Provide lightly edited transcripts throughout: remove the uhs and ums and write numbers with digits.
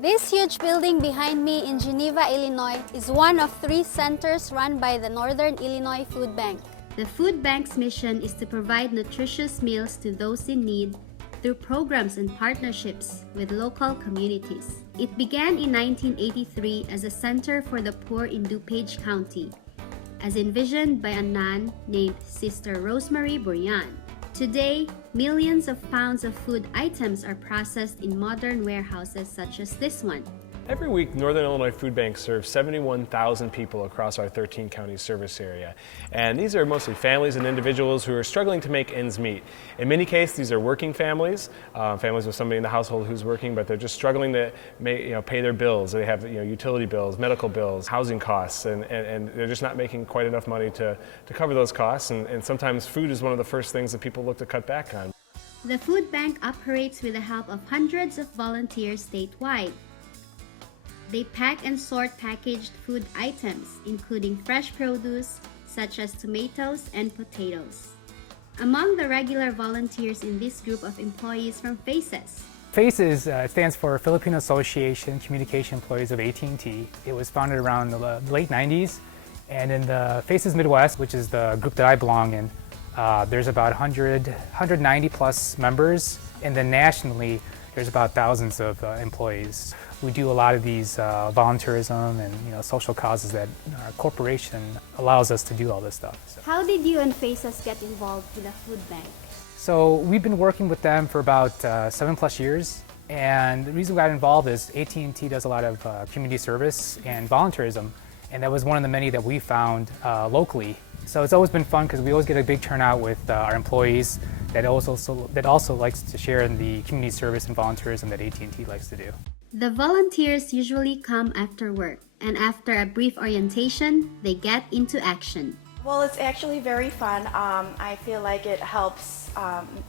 This huge building behind me in Geneva, Illinois is one of 3 centers run by the Northern Illinois Food Bank. The food bank's mission is to provide nutritious meals to those in need through programs and partnerships with local communities. It began in 1983 as a center for the poor in DuPage County, as envisioned by a nun named Sister Rosemary Burian. Today, millions of pounds of food items are processed in modern warehouses such as this one. Every week, Northern Illinois Food Bank serves 71,000 people across our 13-county service area. And these are mostly families and individuals who are struggling to make ends meet. In many cases, these are working families, families with somebody in the household who's working, but they're just struggling to pay their bills. They have utility bills, medical bills, housing costs, and they're just not making quite enough money to cover those costs. And sometimes food is one of the first things that people look to cut back on. The food bank operates with the help of hundreds of volunteers statewide. They pack and sort packaged food items, including fresh produce such as tomatoes and potatoes. Among the regular volunteers in this group of employees from FACES. FACES stands for Filipino Association Communication Employees of AT&T. It was founded around the late 90s, and in the FACES Midwest, which is the group that I belong in, there's about 190 plus members, and then nationally there's about thousands of employees. We do a lot of these volunteerism and social causes that our corporation allows us to do all this stuff. So. How did you and FACES get involved with the food bank? So we've been working with them for about 7+ years, and the reason we got involved is AT&T does a lot of community service and volunteerism, and that was one of the many that we found locally. So it's always been fun because we always get a big turnout with our employees that also likes to share in the community service and volunteerism that AT&T likes to do. The volunteers usually come after work, and after a brief orientation, they get into action. Well, it's actually very fun. I feel like it helps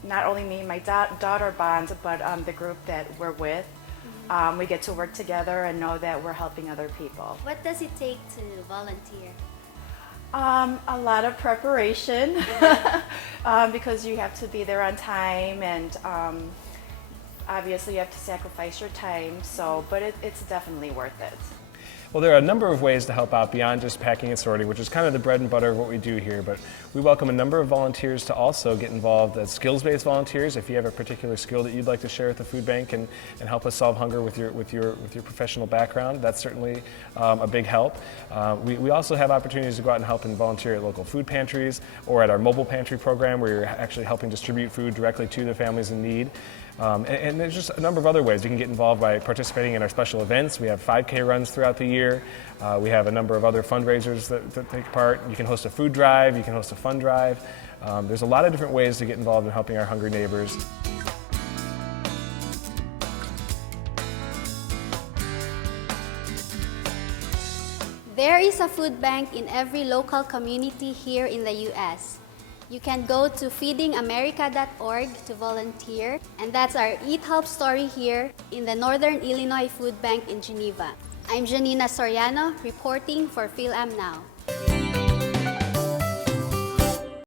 not only me and my daughter bond, but the group that we're with. We get to work together and know that we're helping other people. What does it take to volunteer? A lot of preparation because you have to be there on time, and obviously you have to sacrifice your time, but it's definitely worth it. Well, there are a number of ways to help out beyond just packing and sorting, which is kind of the bread and butter of what we do here, but we welcome a number of volunteers to also get involved as skills-based volunteers. If you have a particular skill that you'd like to share with the food bank and help us solve hunger with your professional background, that's certainly a big help. We also have opportunities to go out and help and volunteer at local food pantries or at our mobile pantry program, where you're actually helping distribute food directly to the families in need. And there's just a number of other ways you can get involved by participating in our special events. We have 5K runs throughout the year. We have a number of other fundraisers that take part. You can host a food drive, you can host a fun drive. There's a lot of different ways to get involved in helping our hungry neighbors. There is a food bank in every local community here in the U.S. You can go to feedingamerica.org to volunteer, and that's our Eat Help story here in the Northern Illinois Food Bank in Geneva. I'm Janina Soriano, reporting for PhilAm Now.